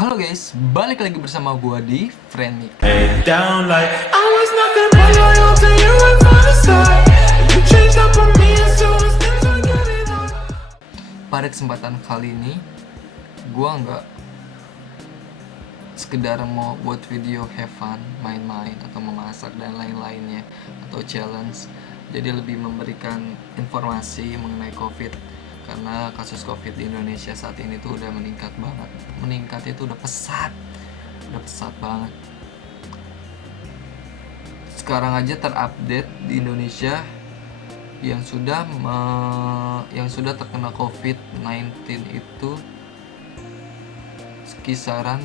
Halo guys, balik lagi bersama gua di Friendly. Head down like I was not gonna be loyal to you right from the start. You changed up on me as soon as things were getting hard. Pada kesempatan kali ini, gua nggak sekedar mau buat video have fun, main-main atau memasak dan lain-lainnya atau challenge. Jadi lebih memberikan informasi mengenai COVID, karena kasus COVID di Indonesia saat ini tuh udah meningkat banget. Meningkatnya tuh udah pesat banget. Sekarang aja terupdate di Indonesia yang sudah terkena COVID-19 itu kisaran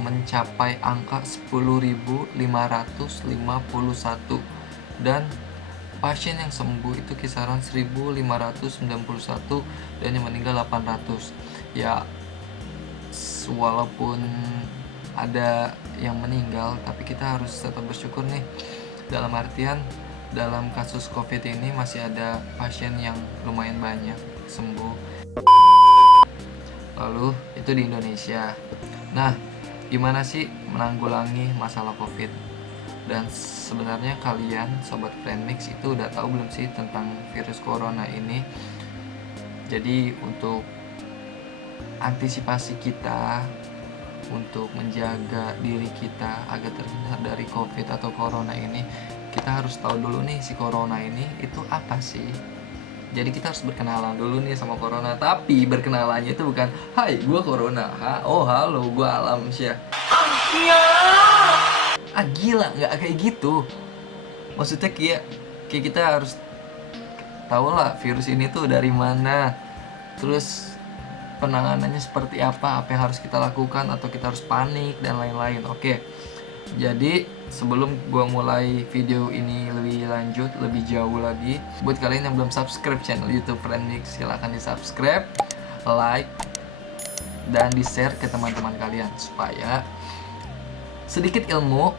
mencapai angka 10.551 dan pasien yang sembuh itu kisaran 1.591 dan yang meninggal 800. Ya, walaupun ada yang meninggal, tapi kita harus tetap bersyukur nih. Dalam artian, dalam kasus COVID ini masih ada pasien yang lumayan banyak sembuh. Lalu itu di Indonesia. Nah, gimana sih menanggulangi masalah COVID? Dan sebenarnya kalian sobat Friendmix itu udah tahu belum sih tentang virus corona ini? Jadi untuk antisipasi kita, untuk menjaga diri kita agar terhindar dari COVID atau corona ini, kita harus tahu dulu nih si corona ini itu apa sih. Jadi kita harus berkenalan dulu nih sama corona. Tapi berkenalannya itu bukan, hai gua corona, oh halo gua Alamsyah. Gila, nggak kayak gitu. Maksudnya kayak kita harus tahu lah virus ini tuh dari mana, terus penanganannya seperti apa yang harus kita lakukan, atau kita harus panik dan lain-lain. Oke, jadi sebelum gua mulai video ini lebih lanjut, lebih jauh lagi, buat kalian yang belum subscribe channel YouTube Friendmix, silahkan di subscribe, like, dan di share ke teman-teman kalian supaya sedikit ilmu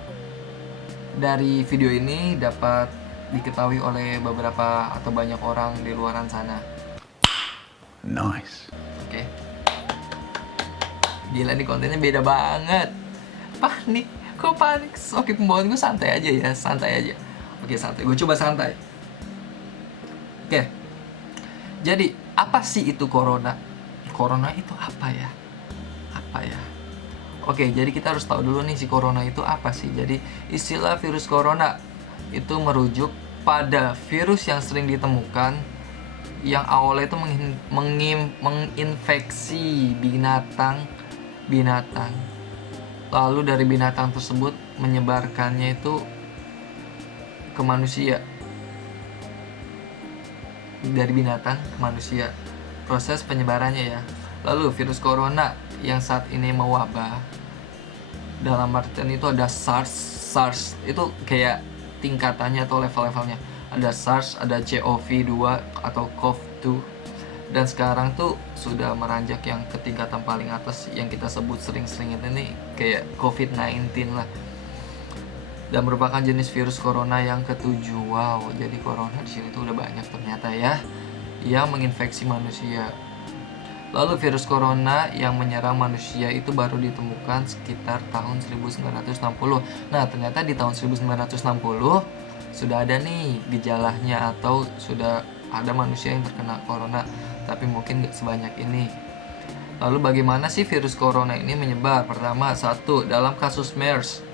dari video ini dapat diketahui oleh beberapa atau banyak orang di luaran sana. Nice. Oke. Gila nih, kontennya beda banget. Panik. Kok panik? Oke, pembawaan gue santai aja ya. Santai aja. Oke, santai. Gue coba santai. Oke. Jadi, apa sih itu corona? Corona itu apa ya? Apa ya? Oke, jadi kita harus tahu dulu nih si corona itu apa sih. Jadi, istilah virus corona itu merujuk pada virus yang sering ditemukan yang awalnya itu menginfeksi binatang. Lalu dari binatang tersebut menyebarkannya itu ke manusia. Dari binatang ke manusia. Proses penyebarannya ya. Lalu virus corona yang saat ini mewabah, dalam artian itu ada SARS itu kayak tingkatannya atau level-levelnya. Ada SARS, ada CoV-2 atau CoV-2, dan sekarang tuh sudah meranjak yang ke tingkatan paling atas yang kita sebut sering-sering ini kayak COVID-19 lah, dan merupakan jenis virus corona yang ketujuh. Wow, jadi corona di sini tuh udah banyak ternyata ya yang menginfeksi manusia. Lalu virus corona yang menyerang manusia itu baru ditemukan sekitar tahun 1960. Nah, ternyata di tahun 1960 sudah ada nih gejalanya, atau sudah ada manusia yang terkena corona, tapi mungkin nggak sebanyak ini. Lalu bagaimana sih virus corona ini menyebar? Pertama, satu, dalam kasus MERS.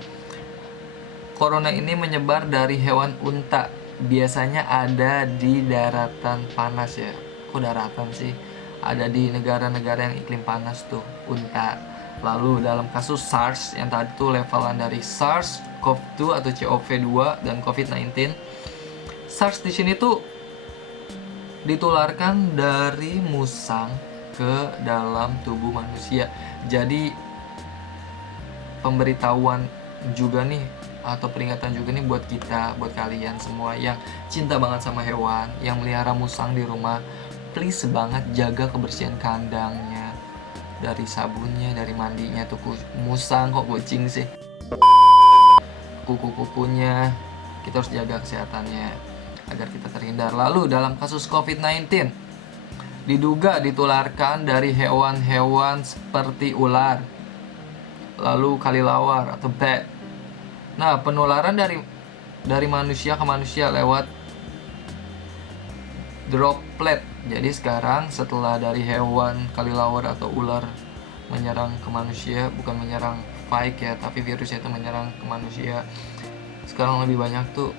Corona ini menyebar dari hewan unta. Biasanya ada di daratan panas ya. Kok daratan sih? Ada di negara-negara yang iklim panas tuh, unta. Lalu dalam kasus SARS yang tadi tuh levelan dari SARS, CoV-2 atau CoV-2 dan COVID-19. SARS di sini tuh ditularkan dari musang ke dalam tubuh manusia. Jadi pemberitahuan juga nih, atau peringatan juga nih buat kita, buat kalian semua yang cinta banget sama hewan, yang melihara musang di rumah. Please banget jaga kebersihan kandangnya, dari sabunnya, dari mandinya tuh musang, kok kucing sih, kuku-kukunya, kita harus jaga kesehatannya agar kita terhindar. Lalu dalam kasus COVID-19, diduga ditularkan dari hewan-hewan seperti ular, lalu kelelawar atau bat. Nah, penularan dari manusia ke manusia lewat droplet. Jadi sekarang setelah dari hewan kelelawar atau ular menyerang ke manusia, bukan menyerang fake ya, tapi virusnya itu menyerang ke manusia. Sekarang lebih banyak tuh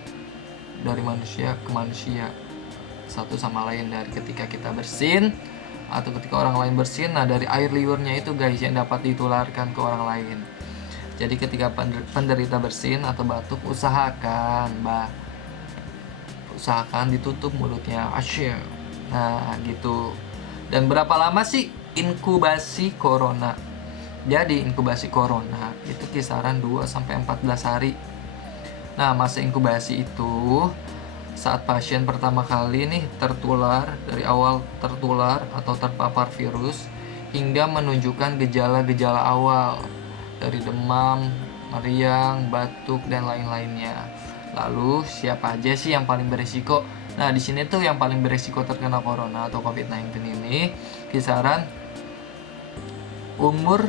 dari manusia ke manusia, satu sama lain, dari ketika kita bersin atau ketika orang lain bersin. Nah, dari air liurnya itu guys yang dapat ditularkan ke orang lain. Jadi ketika penderita bersin atau batuk, usahakan ditutup mulutnya. Asyik. Nah, gitu. Dan berapa lama sih inkubasi corona? Jadi inkubasi corona itu kisaran 2 sampai 14 hari. Nah, masa inkubasi itu saat pasien pertama kali nih tertular, dari awal tertular atau terpapar virus hingga menunjukkan gejala-gejala awal dari demam, meriang, batuk dan lain-lainnya. Lalu siapa aja sih yang paling berisiko? Nah, di sini tuh yang paling berisiko terkena corona atau COVID-19 ini kisaran umur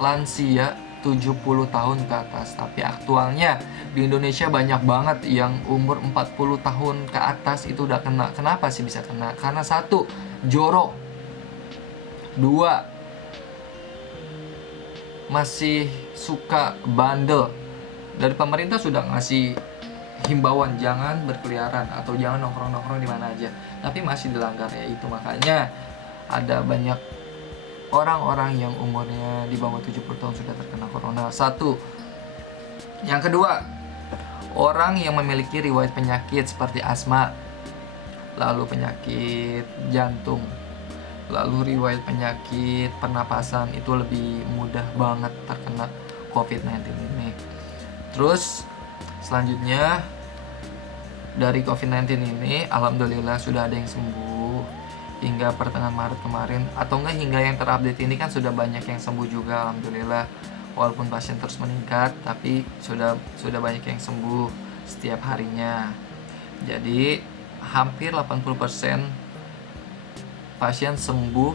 lansia 70 tahun ke atas. Tapi aktualnya di Indonesia banyak banget yang umur 40 tahun ke atas itu udah kena. Kenapa sih bisa kena? Karena satu, jorok. Dua, masih suka bandel. Dari pemerintah sudah ngasih himbauan jangan berkeliaran atau jangan nongkrong-nongkrong di mana aja, tapi masih dilanggar ya. Itu makanya ada banyak orang-orang yang umurnya di bawah 70 tahun sudah terkena corona. Satu. Yang kedua, orang yang memiliki riwayat penyakit seperti asma, lalu penyakit jantung, lalu riwayat penyakit pernapasan, itu lebih mudah banget terkena COVID-19 ini. Terus selanjutnya dari COVID-19 ini alhamdulillah sudah ada yang sembuh hingga pertengahan Maret kemarin, atau enggak hingga yang terupdate ini kan sudah banyak yang sembuh juga alhamdulillah. Walaupun pasien terus meningkat, tapi sudah banyak yang sembuh setiap harinya. Jadi hampir 80% pasien sembuh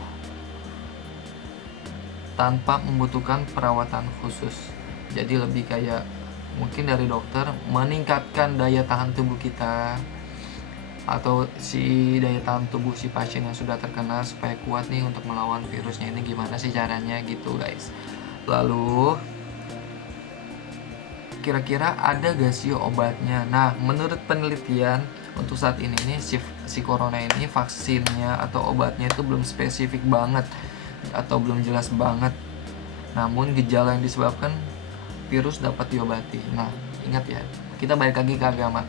tanpa membutuhkan perawatan khusus. Jadi lebih kayak mungkin dari dokter meningkatkan daya tahan tubuh kita, atau si daya tahan tubuh si pasien yang sudah terkena supaya kuat nih untuk melawan virusnya ini. Gimana sih caranya gitu guys. Lalu kira-kira ada gak sih obatnya? Nah, menurut penelitian untuk saat ini nih si corona ini vaksinnya atau obatnya itu belum spesifik banget atau belum jelas banget. Namun gejala yang disebabkan virus dapat diobati. Nah, ingat ya, kita balik lagi ke agama.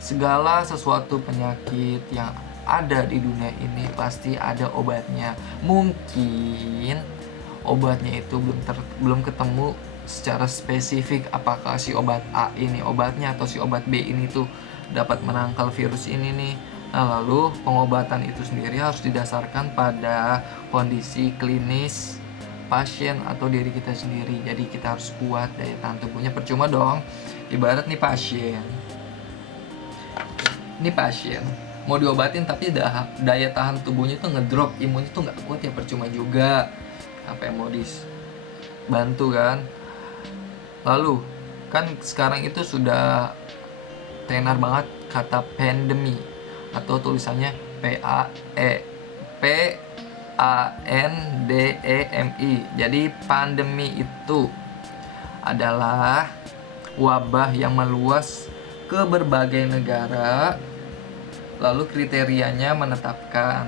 Segala sesuatu penyakit yang ada di dunia ini pasti ada obatnya. Mungkin obatnya itu belum ketemu secara spesifik, apakah si obat A ini obatnya atau si obat B ini tuh dapat menangkal virus ini nih. Nah, lalu pengobatan itu sendiri harus didasarkan pada kondisi klinis pasien atau diri kita sendiri. Jadi kita harus kuat daya tahan tubuhnya. Percuma dong, ibarat nih pasien mau diobatin tapi daya tahan tubuhnya tuh ngedrop, imunnya tuh nggak kuat, ya percuma juga. Apa yang mau dibantu kan? Lalu kan sekarang itu sudah tenar banget kata pandemi atau tulisannya PANDEMI. Jadi pandemi itu adalah wabah yang meluas ke berbagai negara. Lalu kriterianya menetapkan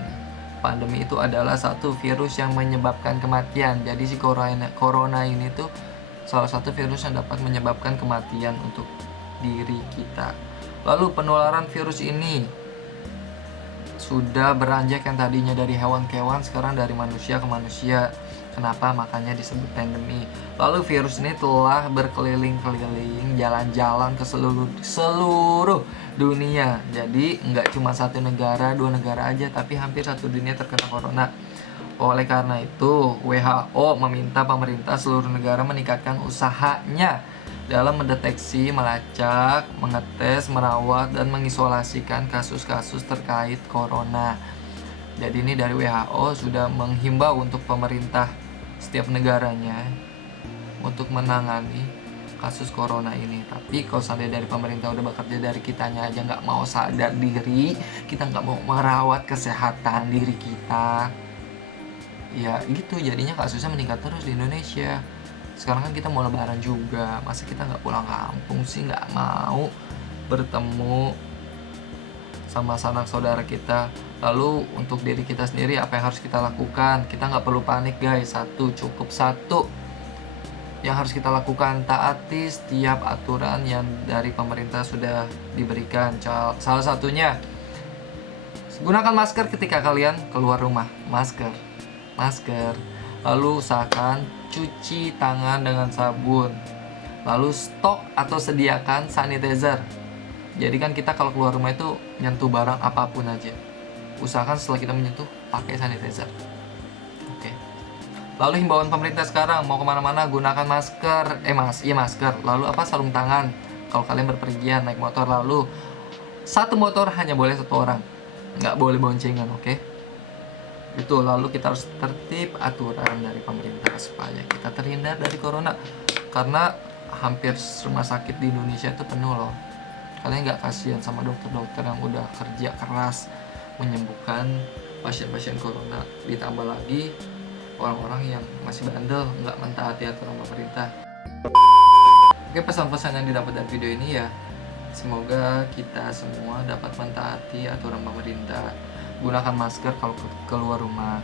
pandemi itu adalah satu virus yang menyebabkan kematian. Jadi si corona ini tuh salah satu virus yang dapat menyebabkan kematian untuk diri kita. Lalu penularan virus ini sudah beranjak yang tadinya dari hewan ke hewan, sekarang dari manusia ke manusia. Kenapa? Makanya disebut pandemi. Lalu virus ini telah berkeliling-keliling, jalan-jalan ke seluruh dunia. Jadi nggak cuma satu negara, 2 negara aja, tapi hampir satu dunia terkena corona. Oleh karena itu, WHO meminta pemerintah seluruh negara meningkatkan usahanya dalam mendeteksi, melacak, mengetes, merawat, dan mengisolasikan kasus-kasus terkait corona. Jadi ini dari WHO sudah menghimbau untuk pemerintah setiap negaranya untuk menangani kasus corona ini. Tapi kalau seandainya dari pemerintah udah bekerja, dari kitanya aja nggak mau sadar diri, kita nggak mau merawat kesehatan diri kita, ya gitu jadinya kasusnya meningkat terus di Indonesia. Sekarang kan kita mau lebaran juga, masa kita nggak pulang kampung sih, nggak mau bertemu sama sanak saudara kita. Lalu untuk diri kita sendiri apa yang harus kita lakukan? Kita nggak perlu panik guys, cukup satu yang harus kita lakukan, taati setiap aturan yang dari pemerintah sudah diberikan. Salah satunya, gunakan masker ketika kalian keluar rumah. Masker. Lalu usahakan cuci tangan dengan sabun. Lalu stok atau sediakan sanitizer. Jadi kan kita kalau keluar rumah itu nyentuh barang apapun aja, usahakan setelah kita menyentuh pakai sanitizer. Oke. Lalu himbauan pemerintah sekarang, mau kemana-mana gunakan masker, masker. Lalu sarung tangan kalau kalian berpergian naik motor. Lalu satu motor hanya boleh satu orang, nggak boleh boncengan, oke? Itu. Lalu kita harus tertib aturan dari pemerintah supaya kita terhindar dari corona. Karena hampir rumah sakit di Indonesia itu penuh loh. Kalian nggak kasihan sama dokter-dokter yang udah kerja keras menyembuhkan pasien-pasien corona, ditambah lagi orang-orang yang masih bandel, nggak mentaati aturan pemerintah. Oke, pesan-pesan yang didapat dari video ini ya, semoga kita semua dapat mentaati aturan pemerintah. Gunakan masker kalau keluar rumah,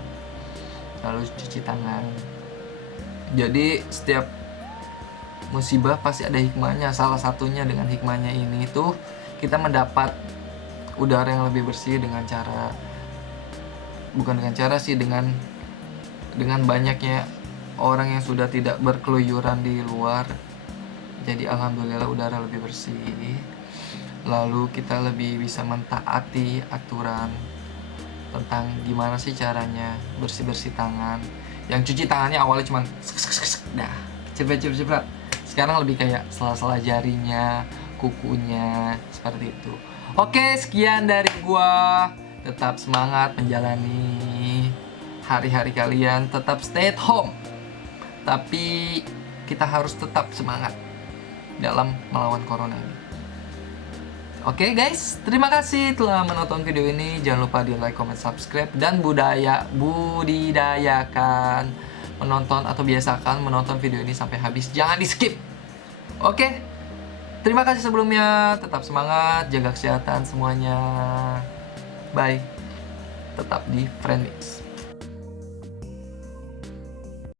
lalu cuci tangan. Jadi setiap musibah pasti ada hikmahnya. Salah satunya dengan hikmahnya ini tuh kita mendapat udara yang lebih bersih dengan banyaknya orang yang sudah tidak berkeluyuran di luar. Jadi alhamdulillah udara lebih bersih. Lalu kita lebih bisa mentaati aturan tentang gimana sih caranya bersih-bersih tangan. Yang cuci tangannya awalnya cuma cepet. Sekarang lebih kayak sela-sela jarinya, kukunya, seperti itu. Oke, sekian dari gua. Tetap semangat menjalani hari-hari kalian, tetap stay at home. Tapi kita harus tetap semangat dalam melawan corona ini. Oke guys, terima kasih telah menonton video ini. Jangan lupa di like, comment, subscribe, dan budidayakan menonton atau biasakan menonton video ini sampai habis. Jangan di skip. Oke, terima kasih sebelumnya. Tetap semangat, jaga kesehatan semuanya. Bye. Tetap di Friend Mix.